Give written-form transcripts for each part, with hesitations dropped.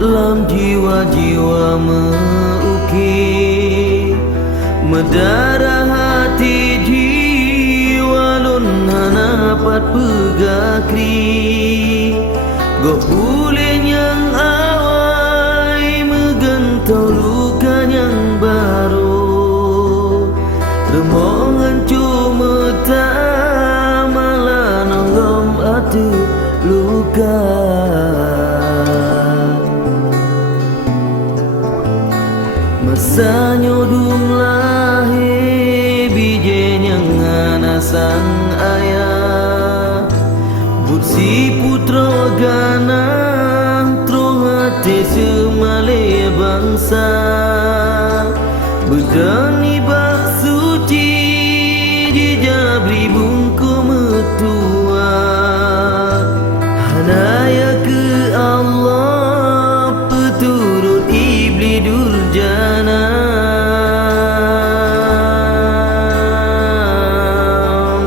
lam jiwa-jiwa mengukir mendarah hati jiwa lun hanapat pegakri go pulih yang awai megentau luka yang baru remongan cuma tak malah nongom atu luka masa nyodum lahir bijen yang anak sang ayah but si putra gana troh hati semale bangsa bedani bak suci dijabri bungku metua hanaya ke Allah peturut iblis durjana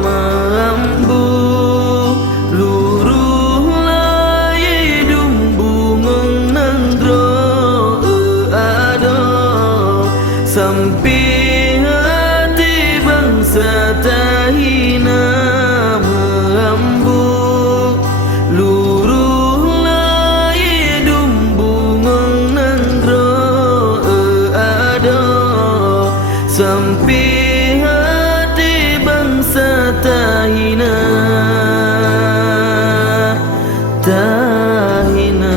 mambu luruh lai dumbung nandro ado sampai hati bangsa tahina mambu luruh lai dumbung nandro ado sampai hati bangsa tahina tahina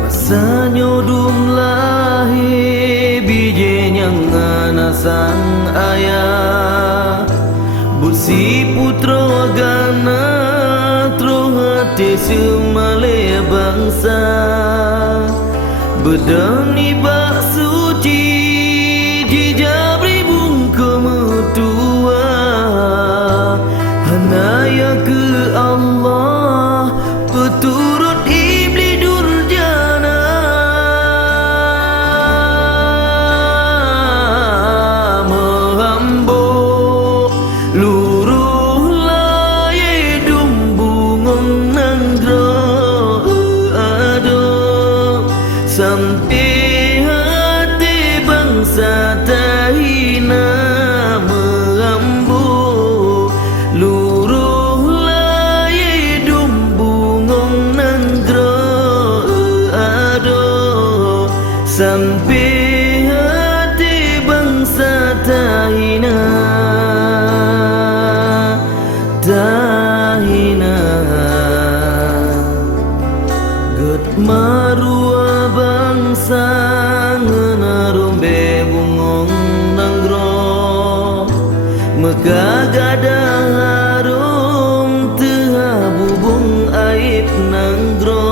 masa nyodum lahir bijen yang anak sang ayah but si putra gana troh hati semale bangsa bedani bak suci dijabri bungku metua hanaya ke Allah peturut iblis durjana menghambo luruh lai dumbung nandro ado sampai hati bangsa tahina menghambo luruh lai dumbung nandro ado sampai hati bangsa tahina tahina get marua bangsa ngenarumbe bungong nanggro megagada harum teha bubung aib nanggro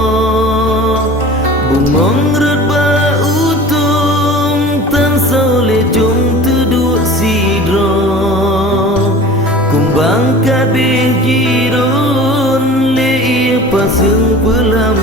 bungong redba utum tan sole jom tuduk sidro kumbang kabeh jirun leir pasung pelam